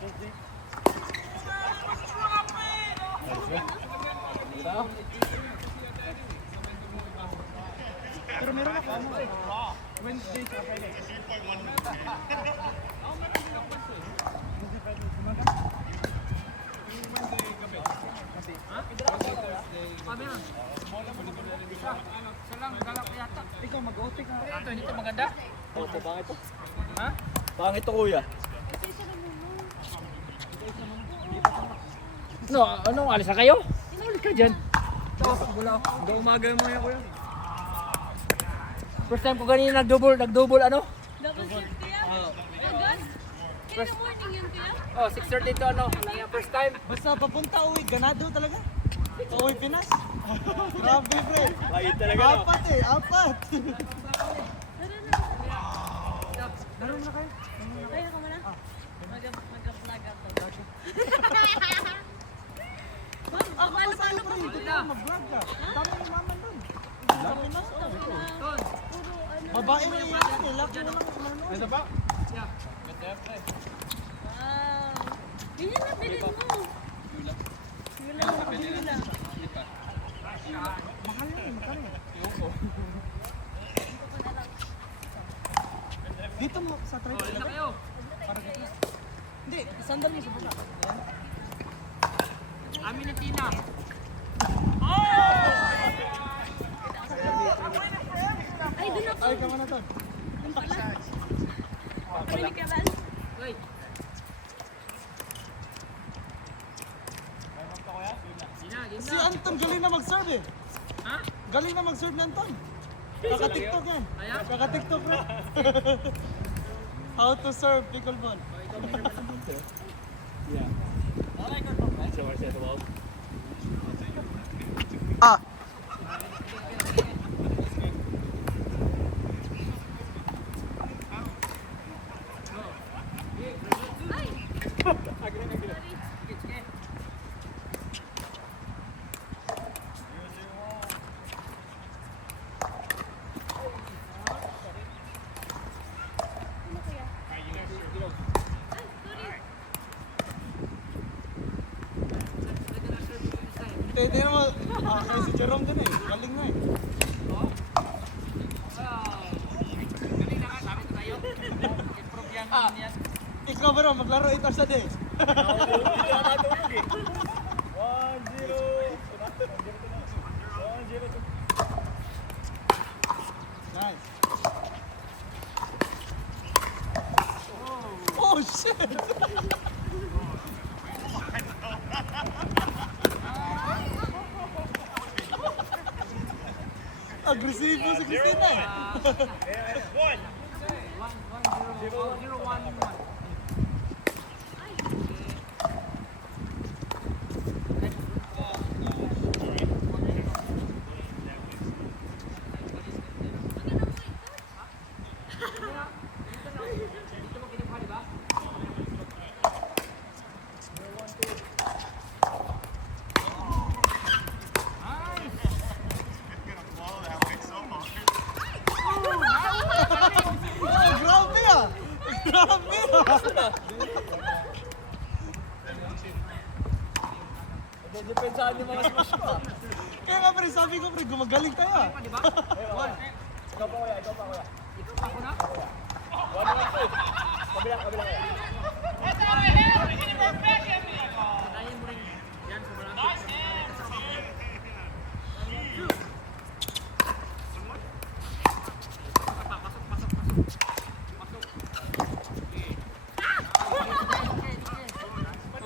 Pero meron ako ano eh. Wednesday sa Friday. Ikaw mag-otik na. Ito, hindi ito maganda? Oo, pangit to. Ha? Pangit to, kuya. No, ano, alis na kayo? Alis ka dyan. Ito, wala ako. Hanggang umaga yung mga kuya. First time ko ganyan nag-double ano? Double shift kuya? Agad? Kaya morning yun kuya? Oh, 6:30 to ano, lang yung first time. Basta papunta uwi, ganado talaga. Pauwi Pinas. Grabe, pre. Pangit talaga, no? Apat eh, apat. Laro na kayo. Kaya ko muna? Mag-vlog ako. Ako pa sa'yo, pre. Dito ka, mag-vlog ka. Dami yung maman doon. Sa Pinas, oh. Puro ano. Babae na yan eh. Laki na lang ano. Ito ba? Wow. Yun yung nabilin mo. Yun lang ang nabilin lang. Mahal yan, mahal yan. Dito mo sa try. Alis na kayo. Hindi, sandal mo sa baba. Amin na Tina. Ay, doon ako. Ay, kama na to. Pili ka ba? Wait. Si Anton galing na mag-serve eh. Ha? Galing na mag-serve na Anton. Kaka-tiktok yan. Ayan? Kaka-tiktok bro. How to serve pickleball. So, we're set about. Ah. Hindi naman, kaya si Jerome dun eh. Galing na eh. Ikaw bro, maglaro 8 hours a day. Hindi na natulog eh. 1-0. 1-0. Nice. Oh shit! Agresibo si Christina eh. Oh, grabe ah! Grabe ah! Depensahan yung mga smash ko ah. Kaya nga pre, sabi ko pre, gumagaling tayo ah. Di ba? Ikaw pa kuya, ikaw pa kuya. Ako na? 1-1. Kabila, kabila kuya. Patayin mo rin. Yan, sobrang pasok.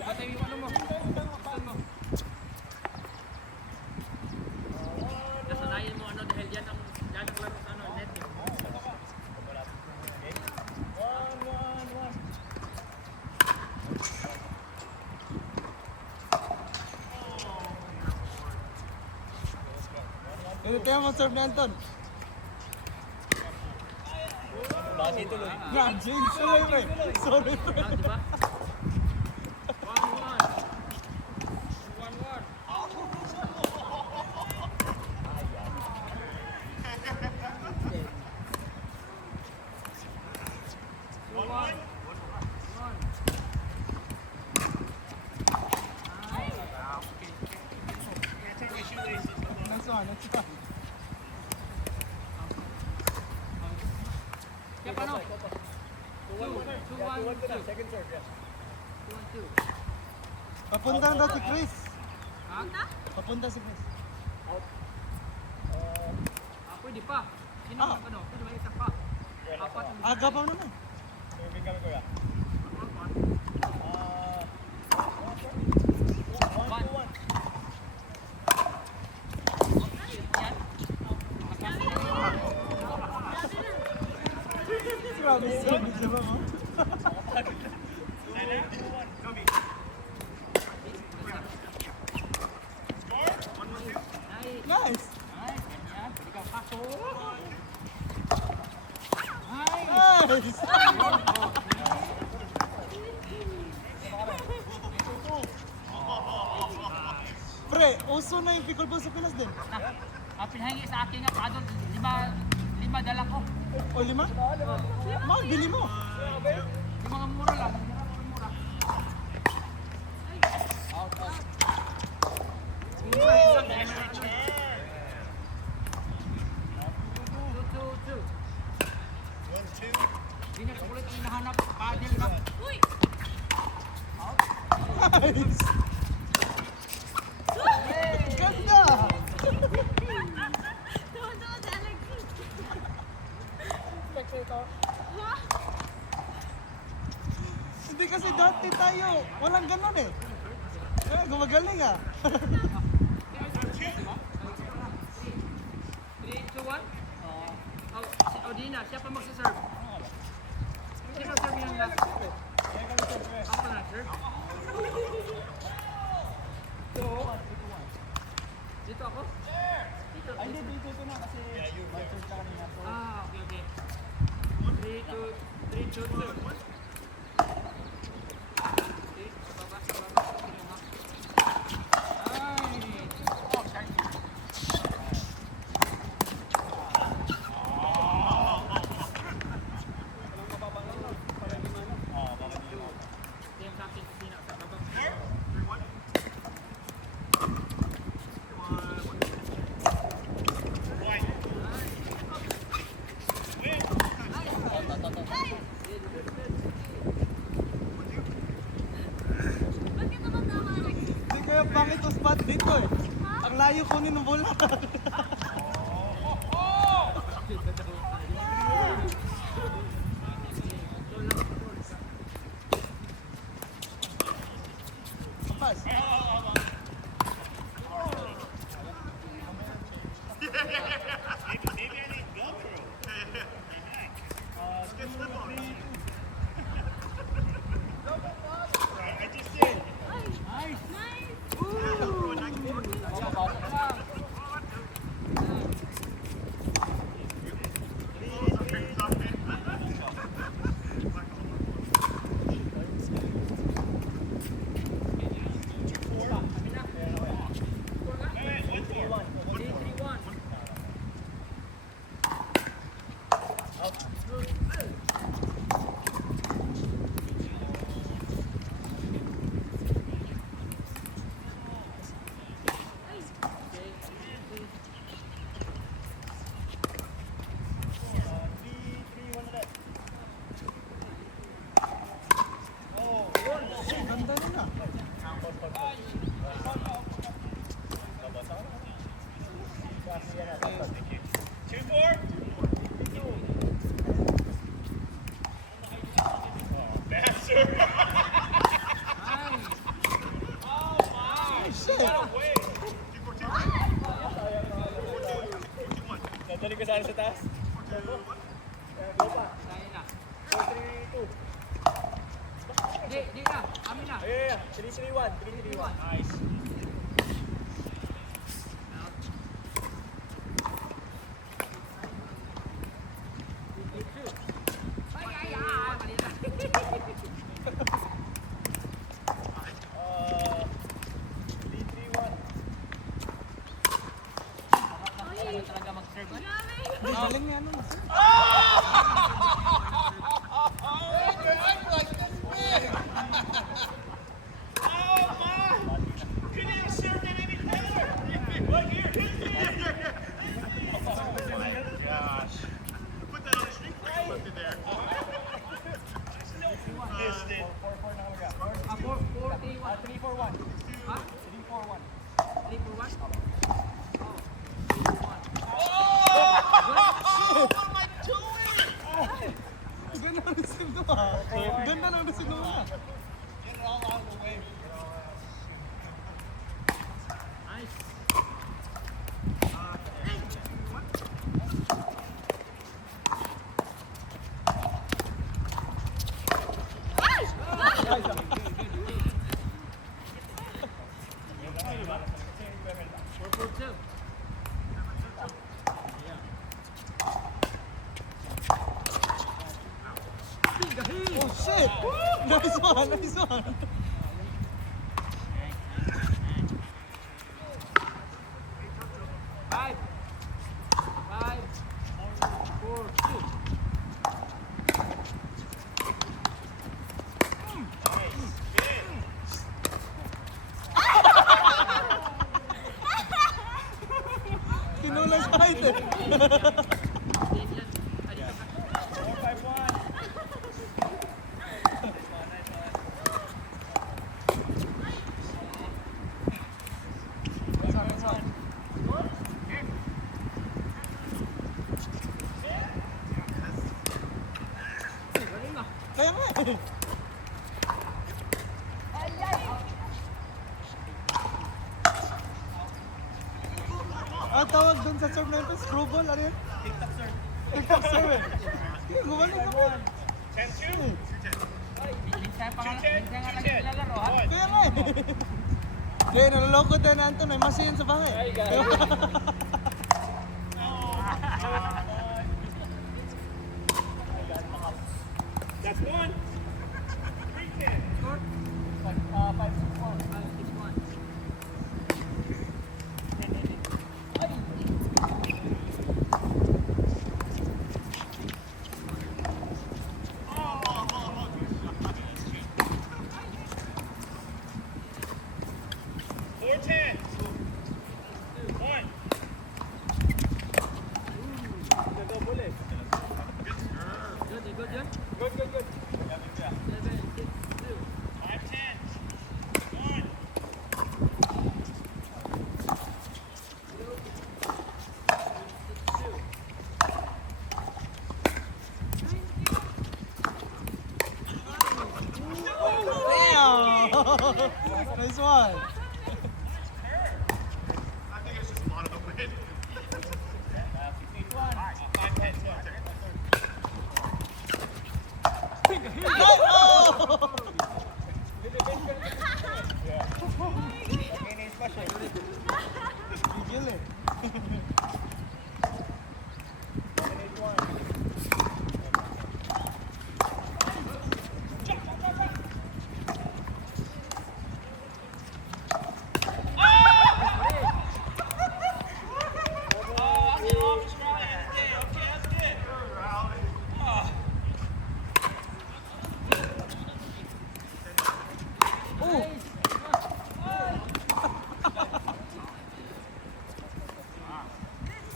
Patay yung ano mo. Kasanayin mo ano dahil yan ang laro sa ano, net. 1-1. Ito tayo mag-serve na Anton. Bakit tuloy? Yan, James, sorry pre. Sorry pre. Ah, di ba? 1-1. 2-1 ko na. Second serve, yeah. 2-1-2. Papunta na daw si Chris. Ha? Papunta si Chris. Pwede pa. Sino Ah. ano? Pwede ba isa pa? Apat ang Aga pa naman. Serving kami, kuya. One. 1-2-1. Grabe siya. Bisa ba mo? Nice. Nice. Nice. Ganyan. Pwede ka pasok. Nice. Pre, uso na yung pickleball sa Pinas din. Ang pinahingi sa akin nga, padol, lima dala ko. O 5? Mahal, bili mo. Yung mga mura lang. Mura. Two. Hindi na ulit ang hinahanap. Padel na. Uy! Nice. Ganda. Tuwa-tuwa si Alex. Hindi kasi dati tayo, walang ganon eh. Gumagaling ah. 3, 2, 1. Si Odina, siya pa magsaserve. Sino serve yung last? Ako na serve. Dito ako? Dito. Ay, hindi, dito na kasi one-serve ka kanina. So, Okay. 3, 2, 2. Bakit naman tama, Alex? Hindi kaya pangit ang spot dito eh. Ang layo kunin ng bola. Pass. Ganda nila. Shit. Nadali ko sana sa taas. Di na. Amin na. Yeah. 3-3-1. 3-3-1. Nice. Mali na. 3-3-1. Ano talaga mag-serve? Grabe! Hindi, galing niya ano. Come 4-4 na kalaga. 4-4-3-1. 3-4-1. Ha? 3-4-1. 3-4-1? Ganda ng receive mo ah. Ganda ng receive mo ah. Nice. Four, four, two. Oh shit! Nice one, nice one. Five. Five. Four, two. Tinulay sa height eh. 4-5-1. Kaya nga eh. Ah, tawag dun sa serve na ito, screwball, ano yun? TikTok, sir. TikTok serve eh. Hindi, gumaling ako. 10-2. Minsan pa nga lang nilalaro, ha? Kaya nga eh. Hindi, naloloko tayo na Anton, may masin sa bahay. That's one. 3-10. Score? 5-6-1. 5-6-1. One. Good, good, good. Good. 7-6-2. 5-10. One. Damn! Nice one. Oh! Gigil eh. Oh!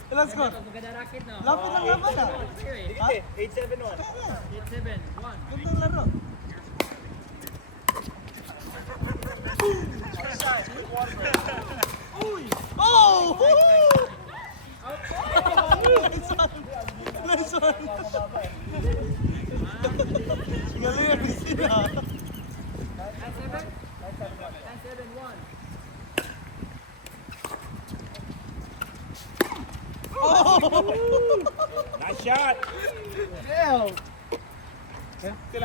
Ilan score? Maganda racket, no? Lapit lang laban ah. Ha? 8-7-1. 8-7-1. Gandang laro. Oh! Woo! Nice one! Nice one! Galing ang sila. 9-7? 9-7-1. Oh! Nice shot. Damn! 10-7-1. 7-1.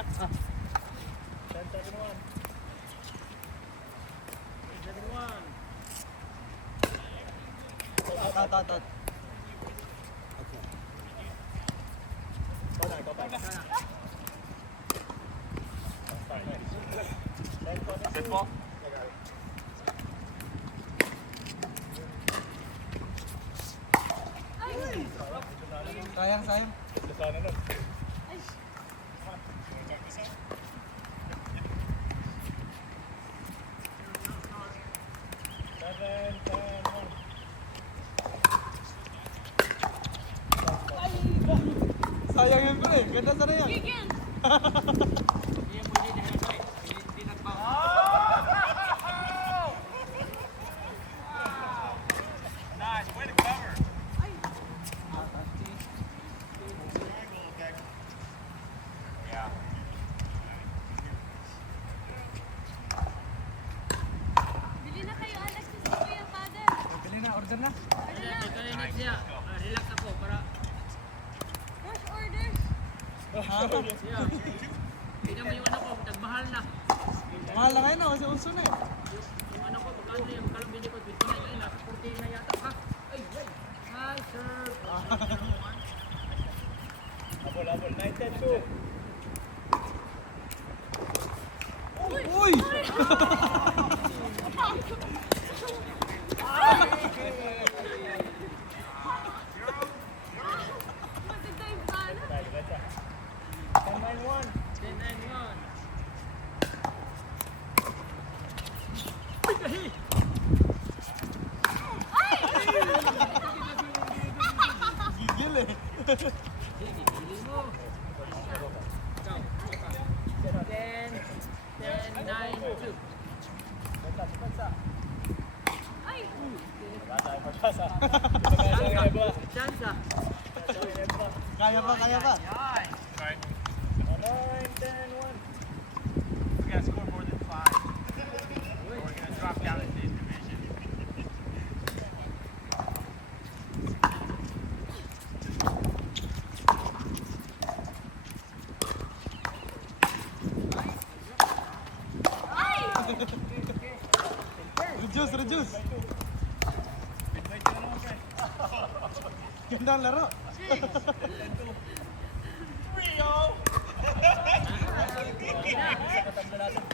Tat. Set ball. Sayang. Sana nun. Seven, 10-1. Sayang yun pre. Ganda sana yan. Bigyan! Hindi yan pwede dahil Yeah. Tingnan mo yung ano ko, nagmahal na. Mahal na ngayon, kasi uso na eh. Yung ano ko, magkano yung kalambili ko, 29 ay nasa 40 na yata ha. Ay, ay. Hi, sir. Abol, abol. 9-10-2. Uy! Magdadive ka na. Tayo, ganda. 10-9-1. 10-9-1. Gigil eh. Bili mo. Ikaw. 10-9-2. Ay! Wala tayo pagkasa. Pagkasa ng Ebra. Chance ah. Pagkasa ng Ebra. Kaya pa, kaya pa. Yan. 9-10-1. We gotta score more than 5. Or we're gonna drop down in this division. Reduce, reduce. Ganda ang laro.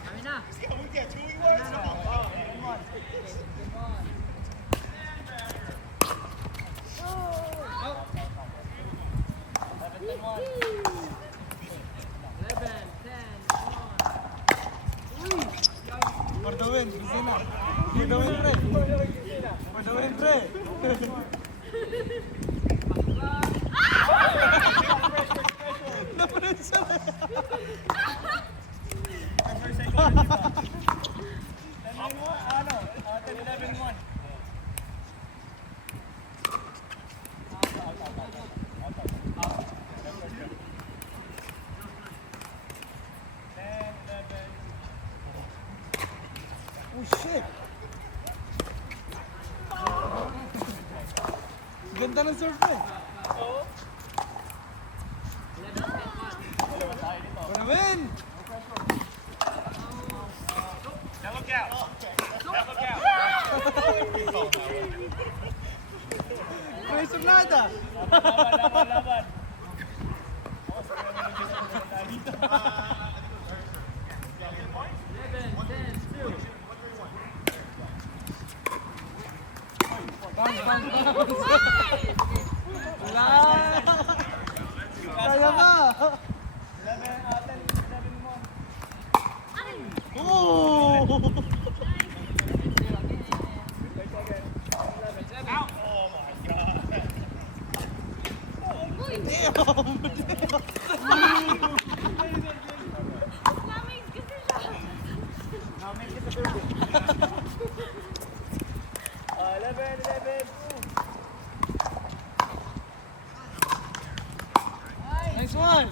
Kami na. Eleven, 10, 1. For the win, Cristina. For the win, pre. For the win, pre. Na-presa na. First second, di ba? 10-9-1. Ano? 10-11-1. Oh, shit. Ganda ng surf eh. 11, 10, 1. For the win. Now look out! Now look out! May sunada. Laban, laban, laban. Eleven, 10, 2. Bounce, bounce, bounce. Wala. Kaya ka. 11-1. Oh! Uy! Damn! Namig kasi siya. 11-11. Nice one!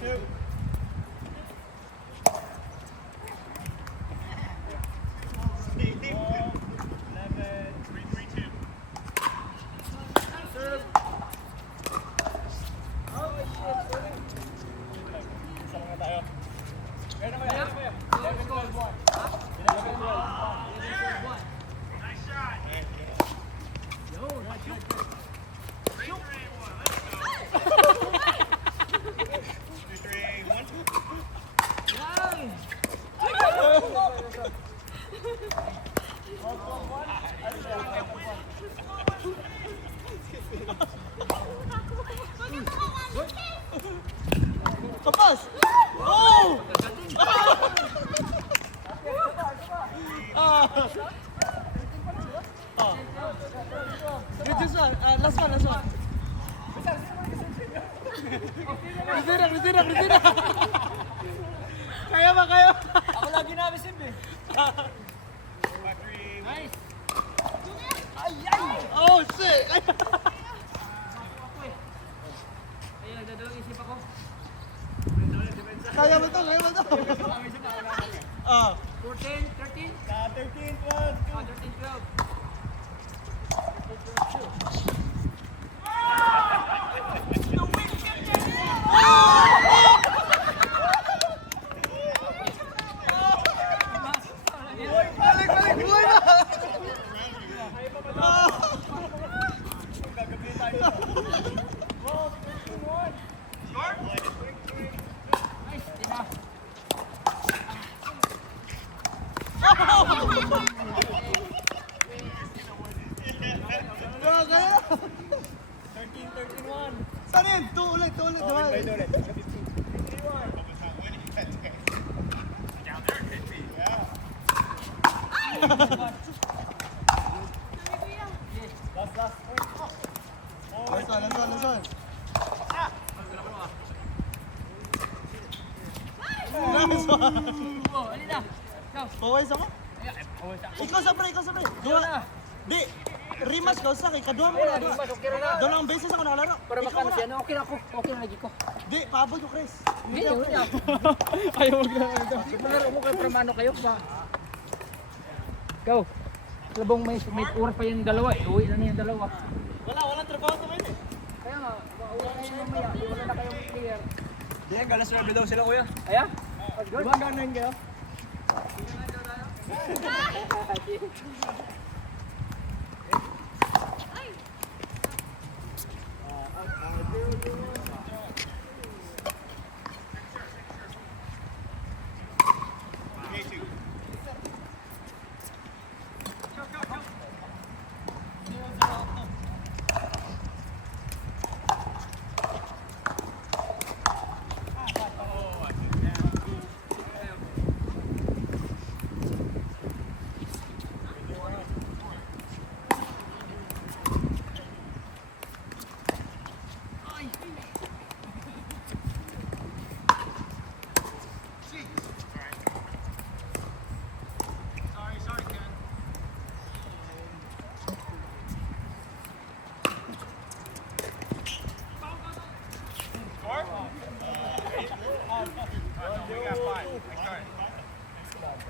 Two. Serve. Isa lang na tayo. Meron na Kaya? kaya? 11-12-1. 11-12-1. Nice shot! Yo, nice shot. Yan. Kapas! Oh! Kagating. Ah! Ah. Reduce one. Last one, last one. Retira. Kaya ba, kaya ba? Ako lagi na receive eh. Nice. Oh, shit! Ako eh. Ayun, nagdadalawang isip ako. Kaya ba to? Ah. 14, 13. 13-12. 13, 12. Nice one. Oh, alin na. Go. Pawis ako? Ayan, oh, sa- Ikaw sa pre, ikaw sa pre. Ikaw na. Di, rematch ka sa kay kaduha mo Ayun, na. Rimas, okay na na. Dalawang beses ako nakalaro. Para Ikaw makano na. siya, no? Okay na ako. Okay na lagi ko. Di, paabot yung Chris. Hindi, hindi ako. Ayaw maglaro ito. Malaro mo kayo, pramano kayo ba? Go. Labong may oras pa yung dalawa eh. Uwi na niya yung dalawa. Walang trabaho to ngayon eh. Kaya nga, mauwi na yun mamaya. Wala na kayong clear. Di, galas na daw sila kuya. Ayan? Di ba ganahin kayo? Score? We got 5. I started.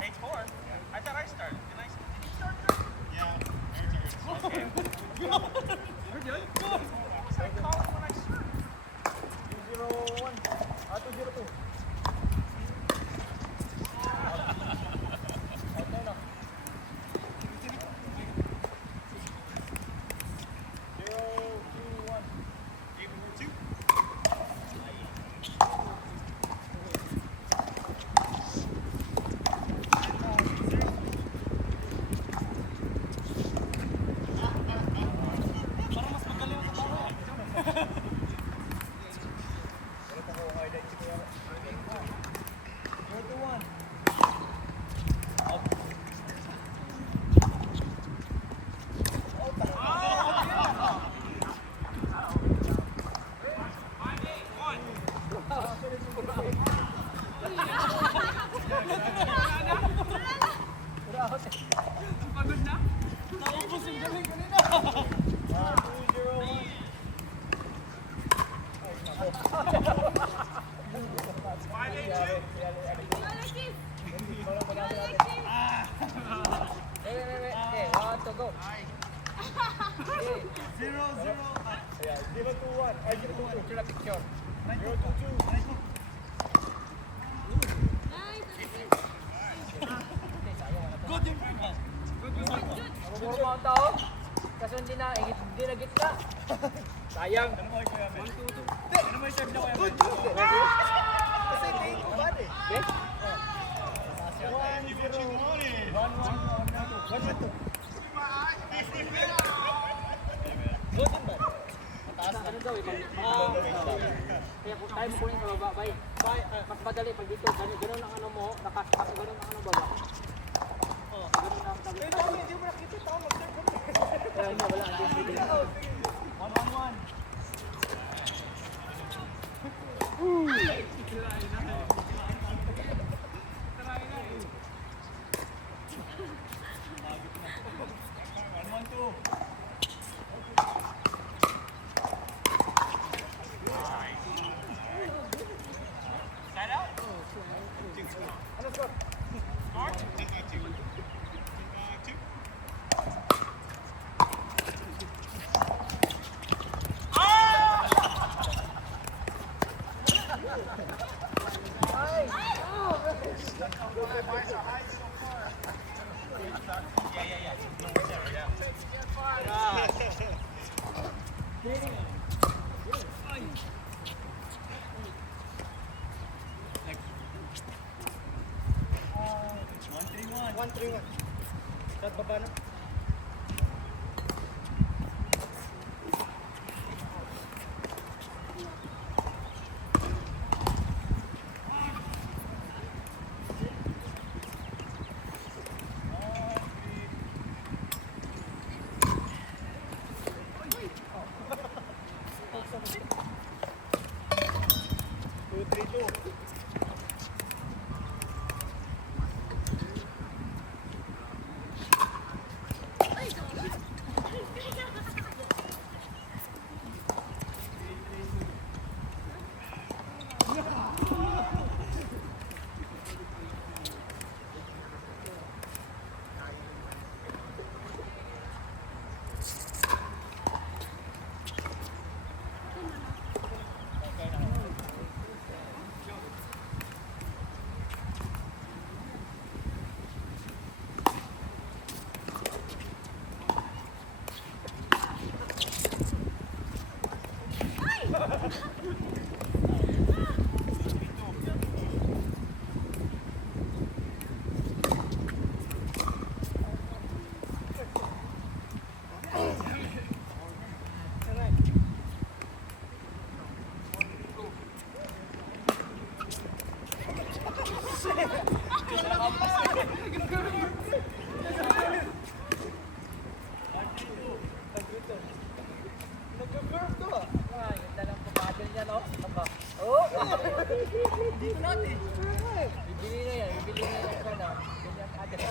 8-4? I thought I started. Did you start? Yeah. Okay. We're good. I call it when I start. 201. 202. Pagod na? Naubos yung galing kanina. 201. Okay, 1 to go. 0-0. Ayan, 021. Ay, 022. Picture na picture. 022. Good yung break ah. Puro mga tao. Kaso hindi na gitna. Sayang. Ano mo kuya Ben? 1-2-2. Ano mo yung serve niya kuya Ben? Kasi tingin ko ba eh. Okay? 1-1. 1-2. Good yung ba? Ano daw eh? Kaya kung tayo mo kunin sa baba, bay. Mas madali pag dito. Ganun ang ano mo. Ganun ang ano baba. Ganun ang tabi. Hindi mo nakita tao mag-serve kami. Kaya hindi, wala. Hindi. 1-1-1. Side out? Score? Sa baba na. Nag-curve to ah. Ay, ganda ng papadel niya, no? Aba. Oh! Dito natin. Bibili na yan, bibili na yan. Ano? Ganyan paddle.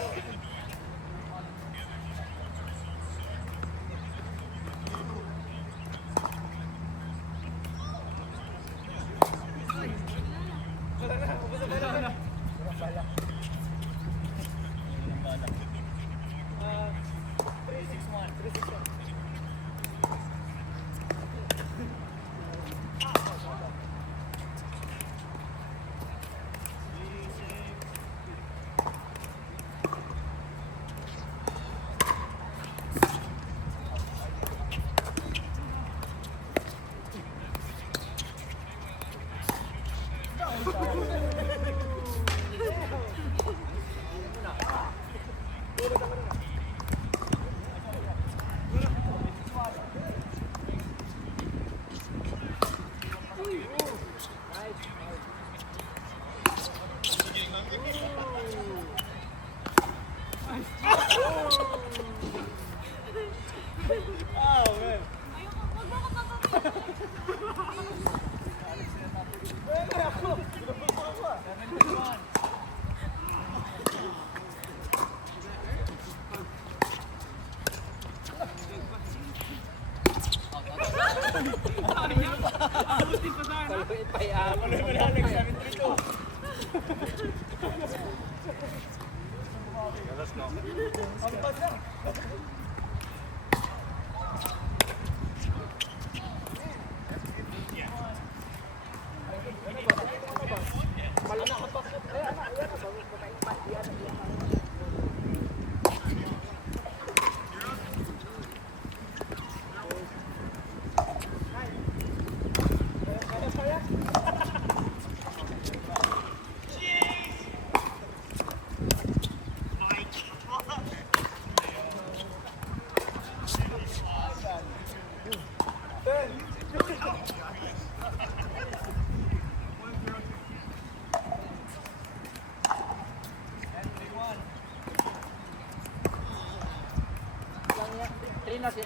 Paluin pa yan. Let's go.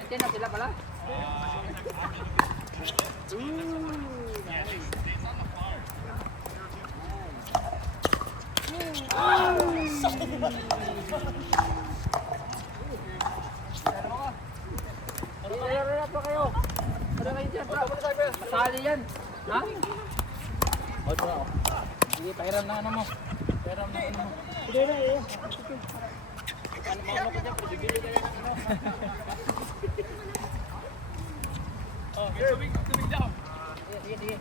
Trina sila pala? Ano pa kayo? Ano kayo dyan, bro? Masali yan. Ha? O, bro. Sige, pahiram na ano mo. Pahiram na ano mo. Sige na eh. Ano mo ka dyan? Bibili ka rin ano. Oh, you're coming down. Sige, sige.